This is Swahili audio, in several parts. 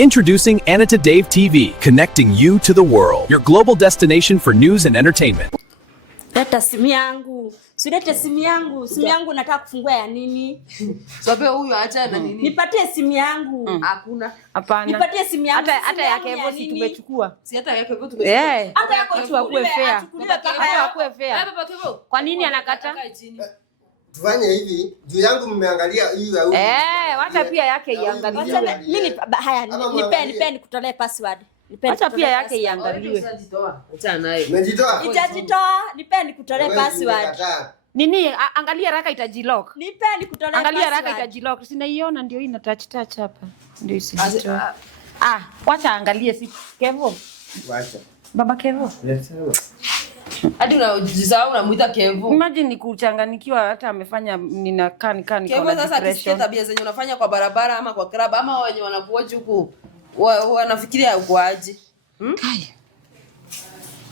Introducing Anita Dave TV, connecting you to the world. Your global destination for news and entertainment. Leta simu yangu. Silete simu yangu. Simu yangu nataka kufungua ya nini? Sabe huyu acha na nini? Nipatie simu yangu. Hakuna. Hapana. Nipatie simu yangu. Hata yake hivyo si tumechukua. Si hata yake hivyo tumechukua. Hata yako tu akue fair. Hata akue fair. Kwa nini anakata? Tufanye hivi, juu yangu mmeangalia hii ya huyu. Wacha pia yake iangaliwe. Mimi haya nipeni kutolee password. Acha pia yake iangaliwe. Acha nayo. Umejitoa? Itajitoa, nipeni kutolee password. Nini? Angalia raka itajilock. Nipeni kutolee password. Angalia raka itajilock. Sinaiona ndio hii ina touch hapa. Ndio isijitoa. Wacha angalie si Kevo. Wacha. Baba Kevo. Hadi unajisahau unamuita Kevo. Imagine nikuchanganikiwa hata amefanya ninakaa niko na Kevo sasa akisikia tabia zenye unafanya kwa barabara ama kwa club ama wenye wanakuoje huku wanafikiria uko aje. Kai.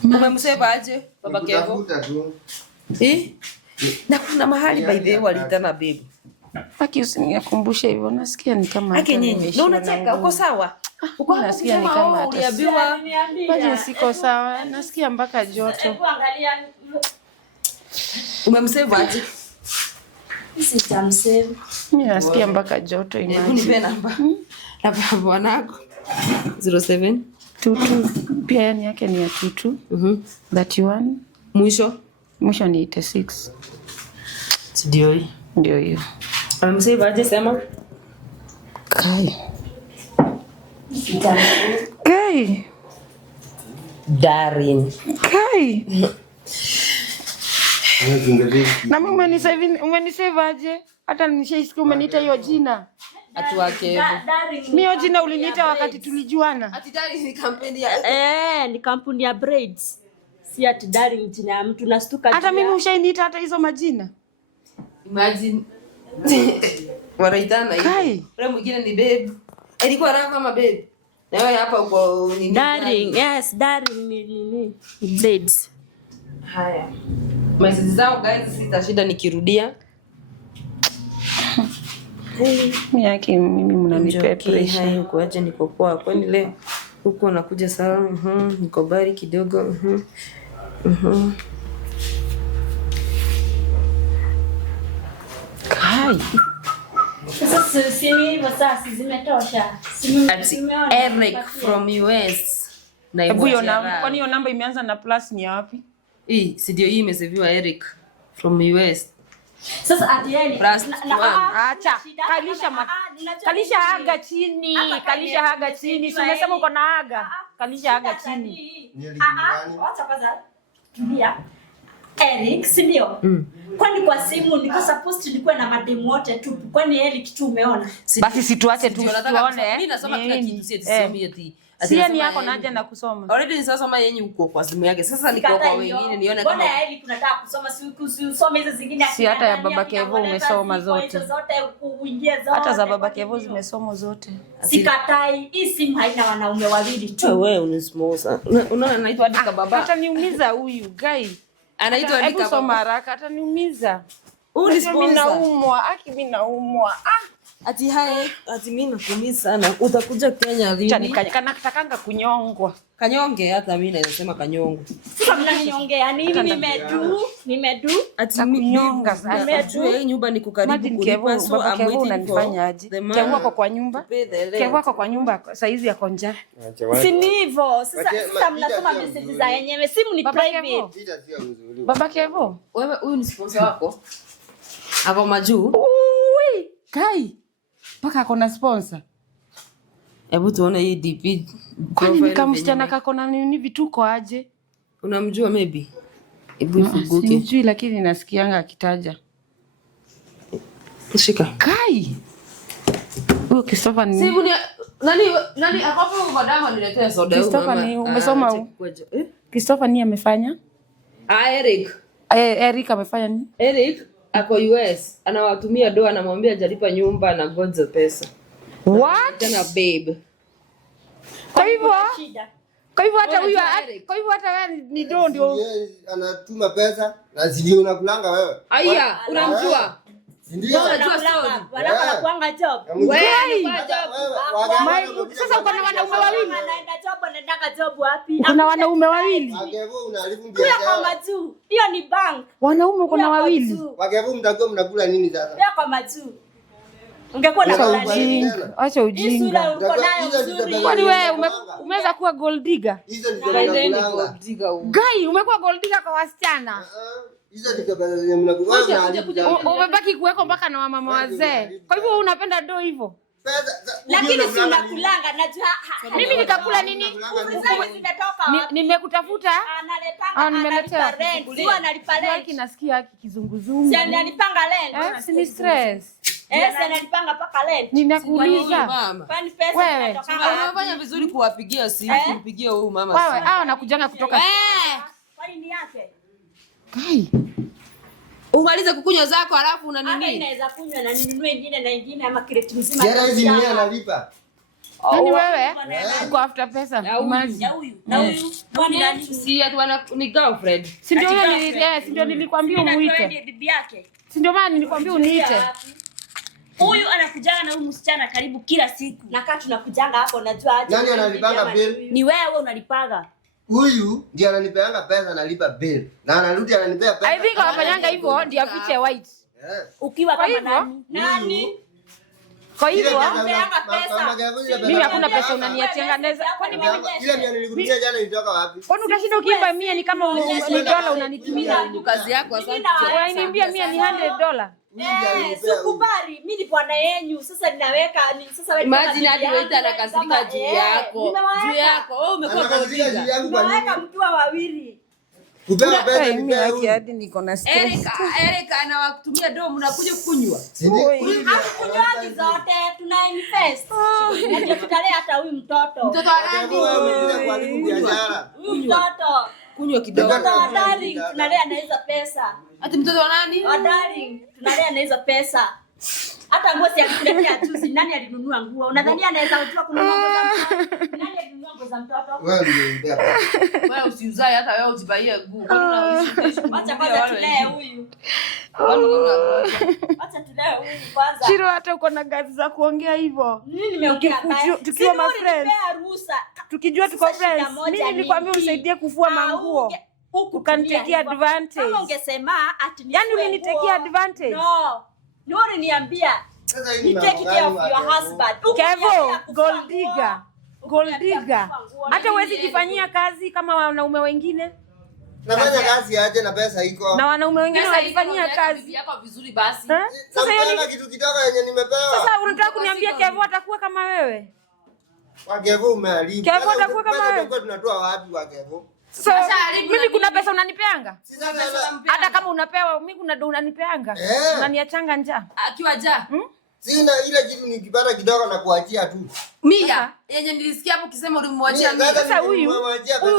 Umemsave aje Baba Kevo? Na kuna mahali by the way walitana baby. Haki usiniakumbushe hivyo. Nasikia ni kama haki nini? Ndio unacheka uko sawa? Uko nasikia ni kama uliambiwa bado siko sawa. Nasikia mpaka joto. Umemsave aje? Sitamsave. Mimi nasikia mpaka joto imagine. Nipe namba. Namba bwanako 07 22 pia yani yake ni ya 22. 31 mwisho ni 86. Ndio hiyo. Ndio hiyo. Umemsave aje sema? Kai. Kai. Darin. Kai. Na mimi umenisave aje? Hata nishaisikia umeniita hiyo jina. Atu wake. Mimi hiyo jina uliniita wakati tulijuana. Ati Darin ni kampeni ya ni kampuni ya braids. Si ati Darin jina ya mtu nastuka. Hata mimi ushainiita hata hizo majina. Imagine. Wanaitana hivi. Kai. Ule mwingine ni babe. Ilikuwa raha kama babe. Na wewe hapa uko nini? Daring, yes, Daring ni blades. Haya. Message zao guys sitashida nikirudia. Mimi yake mimi mnanipea pressure. Hai uko aje niko poa. Kwani leo huko nakuja sawa? Niko bari kidogo. Kai. Sasa simu sasa zimetosha. Eric from US. Na hebu hiyo namba, kwani hiyo namba imeanza na plus ni wapi? Si ndio hii imeseviwa Eric from US. Sasa atieni acha kalisha haga chini, kalisha haga chini. Si umesema uko na haga? Kalisha haga chini. Acha kwanza. Tulia. Eric, si ndio? Kwani kwa simu niko supposed nikuwe na mademu wote tu. Kwani Eric tu umeona? Basi situache tu tuone. Mimi nasoma kila kitu sisomi eti. Siani yako naje na kusoma. Already nisasoma yenye uko kwa simu yake. Sasa niko kwa wengine nione kama mbona Eric unataka kusoma si usome hizo zingine. Si hata ya baba Kevo umesoma zote. Hata za baba Kevo zimesoma zote. Sikatai, hii simu haina wanaume wawili tu. Wewe unismosa. Unaona anaitwa Adika baba. Hata niumiza huyu guy. Anaitwa Adika baba. Soma haraka hata niumiza. Unismosa. Mimi naumwa. Ati mimi nakuumiza sana. Utakuja Kenya lini? Natakanga kunyongwa. Kanyonge hata mimi nasema kanyongo. Sasa mnaniongea nini? Nimedu. Ati kunyonga sasa. Nimejua hii nyumba ni kukaribu kulipa so Kevo unanifanya aje? Kevo wako kwa nyumba? Kevo wako kwa nyumba saizi ya konja. Si ni hivyo. Sasa mnasoma message za yenyewe. Simu ni private. Baba Kevo, wewe huyu ni sponsor wako? Hapo majuu. Kai. Paka akona sponsor. Hebu tuone hii DP. Kwani ni kama msichana kako na nini vituko aje? Unamjua maybe? Hebu ifunguke. Sijui lakini nasikianga akitaja. Shika. Kai. Huyo Christopher ni nani hapo madama niletea soda huko. Christopher ni umesoma Christopher ni amefanya? Eric. Eric amefanya nini? Eric ako US, anawatumia doa, anamwambia jalipa nyumba na godza pesa. What? Tena babe. Kwa hivyo hata huyu wewe ni dondo. Anatuma pesa na sijui unakulanga wewe. Aya, unamjua? Ndio. Wanakula kuanga job. Sasa uko na wanaume wawili. Anaenda job, anaenda job wapi? Kuna wanaume wawili. Wagevu unaharibu Hiyo biashara. kwa majuu. Hiyo ni bank. Wanaume uko na wawili. Wagevu mtakuwa mnakula nini sasa? Hiyo kwa majuu. Ungekuwa na kula nini? Acha ujinga. Sura uko nayo nzuri. Kwani wewe umeweza kuwa gold digger? Hizo ndio mnakula. Guy, umekuwa gold digger kwa wasichana. Hizo ndio pesa zenye mnakula. Umebaki kuweko mpaka na wamama wazee. Kwa hivyo unapenda do hivyo? Lakini si unakulanga najua. Mimi nikakula nini? Nimekutafuta. Nimeletewa. Sio analipa rent. Kinasikia kizunguzungu. Si analipanga rent. Si ni stress. Si analipanga paka rent. Ninakuuliza. Kwani pesa Wewe. inatoka Unafanya vizuri kuwapigia simu, kumpigia huyu mama Wewe, simu. hao nakujanga kutoka. Kwani ni yake? Guy. Umalize kukunywa zako alafu una Hata nini? inaweza kunywa na ninunue ingine na ingine ama crate mzima. Jana hizi mimi analipa. Yaani wewe uko after pesa. Imagine. Na huyu. Kwani nani? Si ati ni girlfriend. Si ndio hiyo si ndio nilikwambia umuite. Bibi yake. Si ndio maana nilikwambia uniite. Huyu anakujanga na huyu msichana karibu kila siku. Na kati tunakujanga hapo najua aje. Nani analipanga bill? Ni wewe unalipaga. Huyu ndiye ananipeanga pesa, analipa bill. Na anarudi ananipea pesa. I think wanafanyanga hivyo ndio afiche white. Ukiwa Kwa kama hivyo? nani? Kwa hivyo mimi mimi hakuna pesa unaniachanga naweza. Kwani ile mimi nilikutumia jana ilitoka wapi? Kwani utashinda ukiimba 100 ni kama ni dola unanitumia. Kazi yako asante. Unaniambia 100 ni $100. Sikubali, mimi ni bwana yenu. Sasa ninaweka sasa wewe. Imagine hadi wewe anakasirika juu yako. Juu yako. Wewe umekuwa Anakasirika juu yangu kwa Naweka nini? mkiwa wawili. Kupewa pesa ni pesa. hadi niko na stress. Erika anawakutumia domo mnakuja kunywa. Hakunywaji zote tuna invest. Na ndio tutalea hata huyu mtoto. Mtoto wa nani? Huyu mtoto. Kunywa kidogo. Mtoto wa darling tunalea na hizo pesa. Ati mtoto wa nani? Wa darling tunalea na hizo pesa. Hata nguo si alikuletea juzi. Nani alinunua nguo? Unadhani anaweza kujua kununua nguo za mtoto? Nani alinunua nguo za mtoto? Wewe ndio Wewe usiuzae hata wewe ujibaie nguo. Acha kwanza tulee huyu. Acha tulee huyu kwanza. Chiro hata uko na gazi za kuongea hivyo. Nini nimeongea naye? Tukiwa ma friends. Ruhusa. Tukijua tuko friends. Mimi nilikwambia unisaidie kufua manguo. Ukanitekea advantage. Kama ungesema ati ni Yaani ulinitekea advantage. No. Ni wewe unaniambia. You take care of your husband. Kevo, gold digger. Gold digger. Hata huwezi jifanyia kazi kama wanaume wengine. nafanya kazi aje na pesa iko. Na wanaume wengine wanajifanyia kazi. Yako vizuri basi. Sasa hiyo ni kitu kidogo yenye nimepewa. Sasa unataka kuniambia Kevo atakuwa kama wewe? Kwa Kevo umeharibu. Kevo atakuwa kama wewe? Tulikuwa tunatoa wapi kwa Kevo? So, mimi kuna pesa unanipeanga? Hata kama unapewa mimi kuna do unanipeanga. Unaniachanga njaa. Akiwa njaa. Sina ile kitu nikipata kidogo na kuachia tu. Mia yenye nilisikia hapo ukisema ulimwachia mimi. Sasa huyu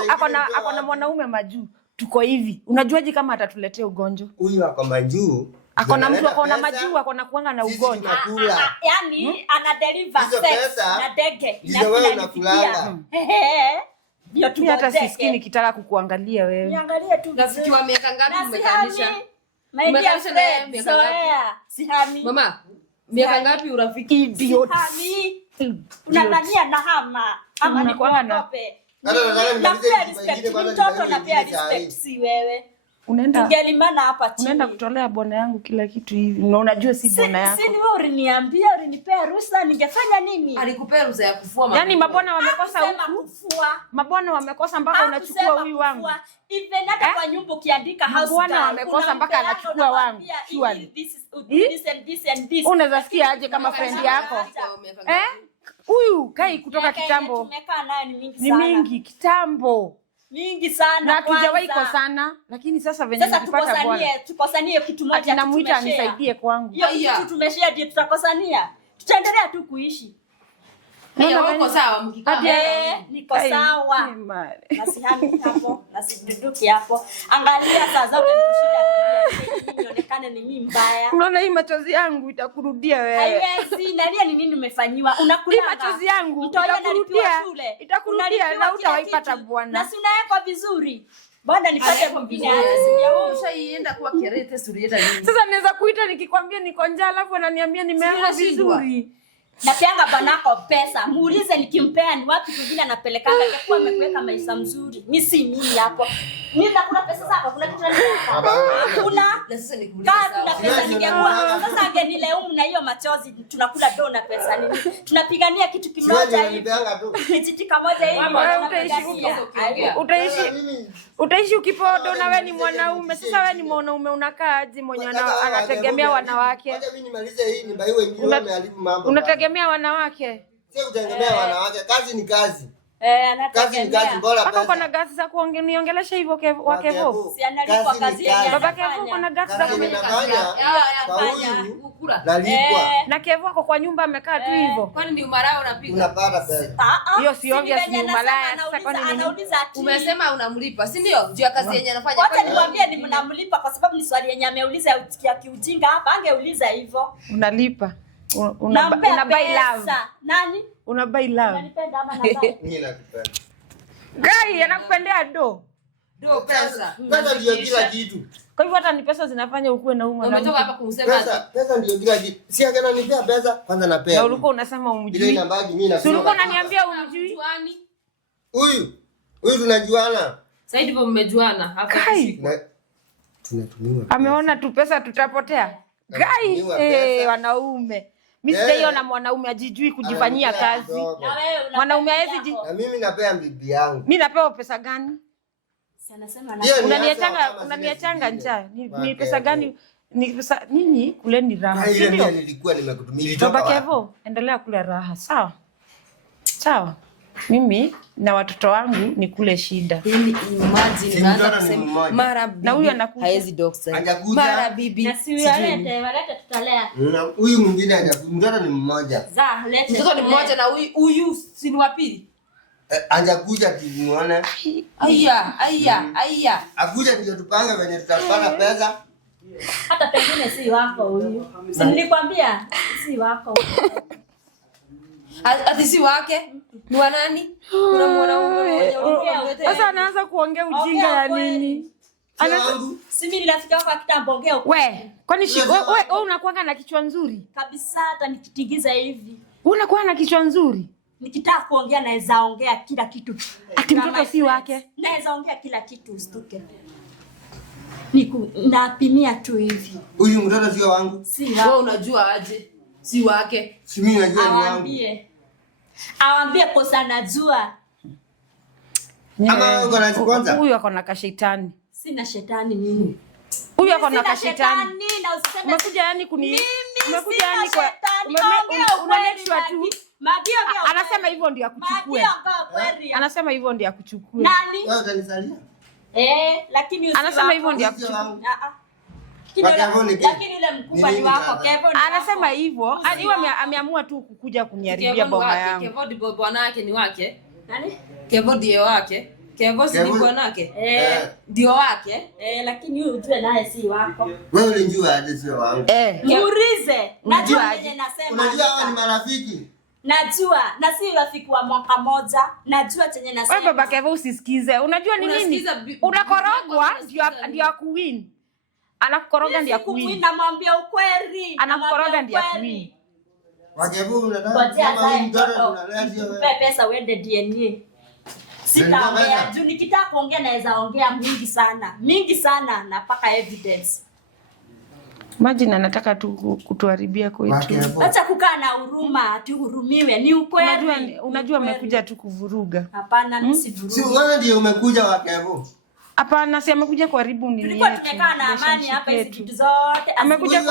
ako na mwanaume majuu. Tuko hivi. Unajuaje kama atatuletea ugonjwa? Huyu ako majuu. Ako na mtu ako na majuu, ako na kuanga na ugonjwa. Yaani ana deliver sex na dege. Hizo wewe unakulanga. Ndio tu hata sisikii nikitaka kukuangalia wewe. Niangalie tu. Nafikiwa miaka ngapi umekanisha? Umekanisha naye miaka ngapi? Sihami. Mama, miaka ngapi urafiki? Idiot. Sihami. Unadhania na hama. Ama ni kwa ngope. Hata nataka nimalize respect mtoto na pia respect si wewe. Unaenda tungelimana hapa chini. Unaenda kutolea bwana yangu kila kitu hivi. Na unajua si bwana yako. Si ni wewe uliniambia, ulinipea ruhusa, ningefanya nini? Alikupea ruhusa ya kufua mama. Yaani mabwana wamekosa huku. Mabwana wamekosa mpaka unachukua huyu wangu. Even hata kwa nyumba ukiandika house. Mabwana wamekosa mpaka anachukua wangu. This and this. Unaweza sikia aje kama friend yako? Huyu kai kutoka kitambo. Tumekaa naye ni mingi sana. Ni mingi kitambo. Mingi sana na tujawahi kosana, lakini sasa venye nilipata bwana. Sasa tukosanie kitu moja tunamuita anisaidie kwangu. Hiyo kitu tumeshare ndio tutakosania. Tutaendelea tu kuishi. Haya wako sawa mkikaa. Niko sawa. Nasihami hapo, nasiduduki hapo. Angalia saa zote nikushinda nionekane ni mimi mbaya. Unaona hii machozi yangu itakurudia wewe. Haiwezi, nalia ni nini umefanywa? Unakulanga. Hii machozi yangu itakurudia. Itakurudia na utawaipata bwana. Na si unawekwa vizuri. Bwana nipate mwingine hata wewe ushaienda kwa Kerete surieta nini? Sasa naweza kuita nikikwambia niko njaa alafu ananiambia nimeanga vizuri. Napeanga bwanako pesa. Muulize nikimpea ni wapi kwingine anapelekanga kwa amekuweka maisha mzuri. Mimi si mimi hapo. Mimi nakula pesa zako, kuna kitu kuna Na sasa nikuulize kuna pesa ningekuwa. Sasa angenileumu na hiyo machozi tunakula do na pesa nini? Tunapigania kitu kimoja hivi. Kitu moja hivi. Utaishi ukipodo na wewe ni mwanaume. Sasa wewe ni mwanaume unakaa aje mwenye anategemea wanawake? Wacha mimi nimalize hii nyumba hiyo ingine wameharibu mambo. Unategemea wanawake? Sio kutegemea wanawake, kazi ni kazi. Anategemea. Kazi ni kazi bora pesa. Hata uko na gasi za kuongelesha hivyo wake Kevo? Si analipwa kazi yake. Baba Kevo uko na gasi za kunifanya. Nalipwa. Na Kevo ako kwa nyumba amekaa tu hivyo. Kwani ni umalaya unapiga? Unapata pesa. Hiyo si obvious ni umalaya. Sasa kwani nini? Umesema unamlipa, si ndio? Juu ya kazi yenyewe anafanya. Wacha nikwambie ni mnamlipa kwa sababu ni swali yenyewe ameuliza ya kiujinga hapa, angeuliza hivyo. Unalipa. Una buy love. Nani? Una buy love. Unanipenda ama nadhani? Mimi nakupenda. Guy anakupendea do. Do pesa. Pesa ndio kila kitu. Kwa hivyo hata ni pesa zinafanya ukue na umma. Umetoka hapa kumsema pesa ndio kila kitu. Si angana nipea pesa kwanza napea. Na ulikuwa unasema umjui. Ile inabaki mimi na. Ulikuwa unaniambia umjui. Huyu tunajuana. Sasa ndivyo mmejuana hapa. Tunatumiwa. Ameona tu pesa tutapotea. Guy wanaume. Mimi sijaiona mwanaume ajijui kujifanyia kazi. Na wewe mwanaume hawezi na mimi napea bibi yangu. Mimi napewa pesa gani? Anasema unaniachanga njaa. Ni pesa gani? Ni pesa nini? Kuleni raha. Ile mimi nilikuwa nimekutumia. Baba Kevo, endelea kula raha. Sawa? Sawa. Mimi na watoto wangu ni kule shida. Imagine naanza kusema mara bibi. Na huyu anakuja. Haezi doctor. Mara bibi. Na si walete tutalea. Huyu mwingine hajakuja. Mtoto ni mmoja. Lete. Mtoto ni mmoja na huyu si ni wa pili. Hajakuja kimuone. Aya. Akuja ndio tupanga venye tutapata pesa. Hata pengine si wako huyu. Si nilikwambia si wako. Ati si wake? Ni wa nani? Kuna mwanaume mmoja. Sasa anaanza kuongea ujinga ya nini? Si mimi nilafika kwa kitambo ongea. We, kwani wewe unakuanga na kichwa nzuri? Kabisa hata nikitingiza hivi. Unakuwa na kichwa nzuri? Nikitaka kuongea naweza ongea kila kitu. Ati mtoto si wake? Naweza ongea kila kitu usituke. Napimia tu hivi. Huyu mtoto sio wangu. Si wewe wako. unajua aje? Si wake. Si mimi najua ni wangu. Awambie kosa najua. Ama uko na kwanza? Huyu ako na kashetani. Sina shetani mimi. Huyu ako na kashetani. Na usiseme umekuja yani umekuja yani kwa unaneshwa tu. Anasema hivyo ndio akuchukue. Anasema hivyo ndio akuchukue. Nani? Wewe utanisalia? Lakini anasema hivyo ndio akuchukue. Lakini yule mkubwa ni wako Kevin. Anasema hivyo. Hadi ameamua tu kukuja kuniharibia boma yangu. Kevo ndipo bwana yake ni wake. Nani? Kevo ndio wake. Kevo si bwana yake. Ndio wake. Lakini huyu ujue naye si wako. Wewe unajua aje sio wangu? Muulize. Najua nyenye nasema. Unajua hawa ni marafiki. Najua na si rafiki wa mwaka moja. Najua chenye nasema. Wewe baba Kevo usisikize. Unajua ni nini? Unakorogwa ndio akuwin. Anakukoroga ndio akuwin. Namwambia ukweli. Anakukoroga ndio akuwin. Wakevu unataka kama mtoto unalea sio wewe. Pesa uende DNA. Sitaongea. Juu nikitaka kuongea naweza ongea mingi sana na paka evidence. Imagine anataka tu kutuharibia kwetu. Acha kukaa na huruma, tuhurumiwe. Ni ukweli. Unajua amekuja tu kuvuruga. Hapana, mimi si vuruga. Si wewe ndio umekuja Wakevu. Hapana, si amekuja kuharibu nini yetu. Tulikuwa tumekaa na amani hapa hizi vitu zote. Amekuja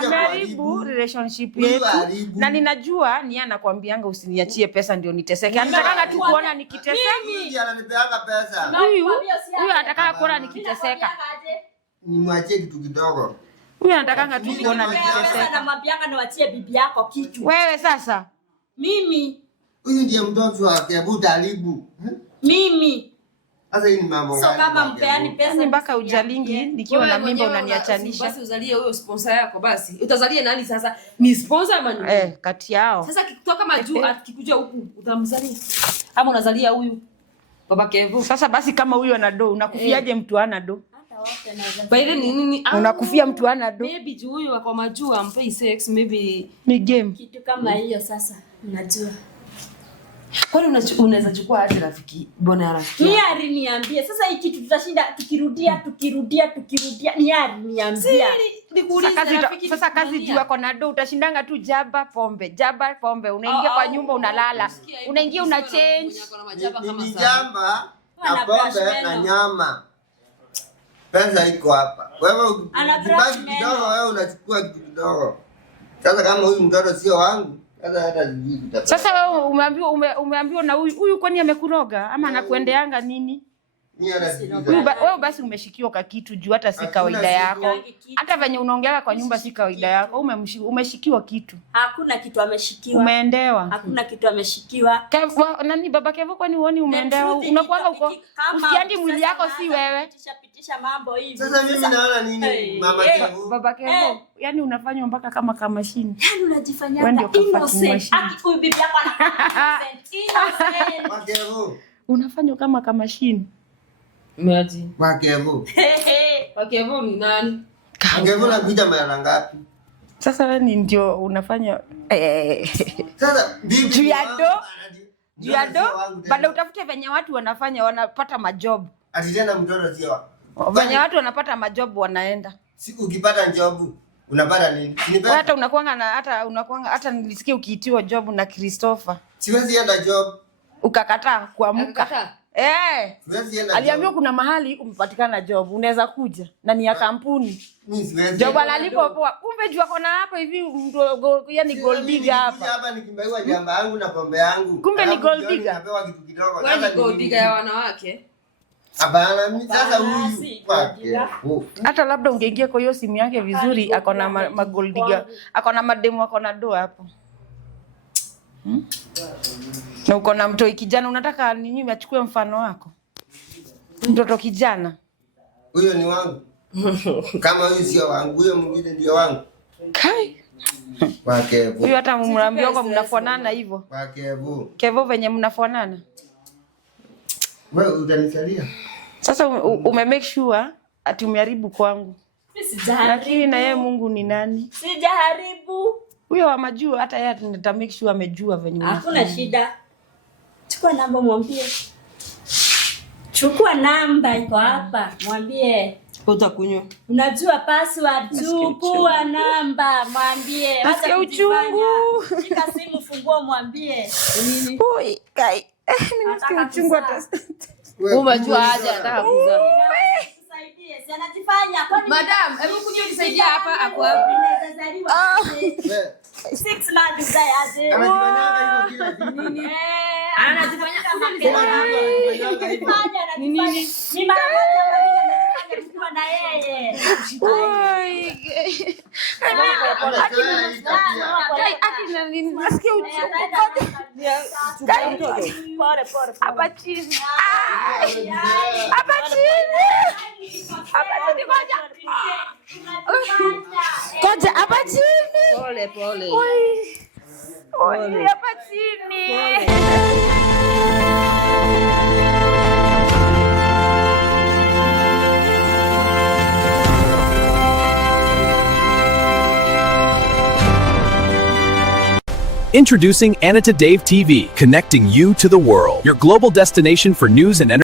kuharibu relationship yetu. Na ninajua ni anakuambiaanga usiniachie pesa ndio niteseke. Anataka tu kuona nikiteseka. Mimi ananipeanga pesa. Huyu anataka kuona nikiteseka. Nimwachie kitu kidogo. Huyu anataka tu kuona nikiteseka. Anamwambianga niwachie bibi yako kitu. Wewe sasa. Mimi. Huyu ndiye mtoto wa Kevu Talibu. Mimi. Sasa hii ni mambo gani? So kama mpeani pesa ni mpaka ujalingi nikiwa na mimba unaniachanisha. Basi uzalie huyo sponsor yako basi. Utazalie nani sasa? Ni sponsor ama ni? Kati yao. Sasa kitoka majuu akikuja huku utamzalia. Ama unazalia huyu? Baba Kevo. Sasa basi kama huyo ana do, unakufiaje mtu ana do? Hata wote naweza. By the nini? Unakufia mtu ana do? Maybe juu huyu kwa majuu ampei sex maybe. Ni game. Kitu kama hiyo sasa unajua. Kwani unaweza chukua aje rafiki? Bona ya rafiki. Ni ari niambie. Sasa hii kitu tutashinda tukirudia. Ni ari niambia. Sasa kazi juu yako na do utashindanga tu jaba pombe. Unaingia kwa nyumba unalala. Unaingia una change. Ni jamba na pombe na nyama. Pesa iko hapa. Wewe ukibaki kidogo wewe unachukua kitu kidogo. Sasa kama huyu mtoto sio wangu, hata sijui. Sasa wewe umeambiwa na huyu kwani amekuroga ama anakuendeanga nini? Wewe basi umeshikiwa kwa kitu juu hata si kawaida yako. Hata venye unaongea kwa nyumba si kawaida yako. Umeshikiwa kitu. Hakuna kitu ameshikiwa. Umeendewa. Hakuna kitu ameshikiwa. Nani baba Kevo kwani uone umeendewa? Unakuanga uko usiandi mwili yako si wewe. Pitisha mambo hivi. Sasa mimi naona nini mama Kevo? Baba Kevo, yani unafanywa mpaka kama mashine. Yani unajifanyia innocent. Huyu bibi yako ana innocent. Mama Kevo. Unafanywa kama mashine. Maji. Mama Kevo. Mama Kevo ni nani? Mama Kevo anakuja mara ngapi? Sasa wewe ndio unafanya Sasa bibi juu ya do bado utafute venye watu wanafanya wanapata majob. Ati tena mtoto sio wako. Venye watu wanapata majob wanaenda. Siku ukipata job unapata nini? Hata unakuanga hata nilisikia ukiitiwa job na Christopher. Siwezi enda job. Ukakataa kuamka. Siwezi enda. Aliambiwa kuna mahali umepatikana job unaweza kuja na ni ya kampuni. Mimi siwezi. Job alalipo poa. Kumbe jua kona hapa hivi yani gold digger hapa. Hapa nikimbaiwa jamba yangu na pombe yangu. Kumbe ni gold digger. Napewa kitu kidogo. Wewe ni gold digger ya wanawake? Hapana, mimi sasa huyu kwake. Hata labda ungeingia kwa hiyo simu yake vizuri akona magold digger. Akona mademu akona do hapo. Na uko na mtoi kijana unataka nini achukue mfano wako? Mtoto kijana. Huyo ni wangu. Kama huyu sio wangu, huyo mwingine ndio wangu. Kai. Kwa Kevo. Huyo hata mnaambia kwa mnafanana hivyo. Kwa Kevo. Kevo venye mnafanana. Wewe utanisalia. Sasa make sure ati umeharibu kwangu. Lakini na yeye Mungu ni nani? Sijaharibu. Huyo wa majuu hata yeye ata make sure amejua venye. Hakuna shida. Chukua namba mwambie. Chukua namba iko hapa. Mwambie. Utakunywa. Unajua password, chukua namba, mwambie. Nasikia uchungu. Shika simu, fungua mwambie. Nini? Oi, kai. Mimi nasikia uchungu hata. Umejua aje anataka kuzaa. Tusaidie, si anajifanya. Madam, hebu kuja nisaidia hapa ako wapi? Inazaliwa. 6 months aje. Anajifanyanga hivyo kila siku. Nini? Anajifanya Ni nini? Ni mara moja mkiwa na yeye. Oi. Nasikia uchungu. Pole. Hapa chini. Hapa chini. Hapa chini ngoja. Ngoja hapa chini. Pole. Oi, hapa chini. Introducing Anita Dave TV, connecting you to the world. Your global destination for news and entertainment.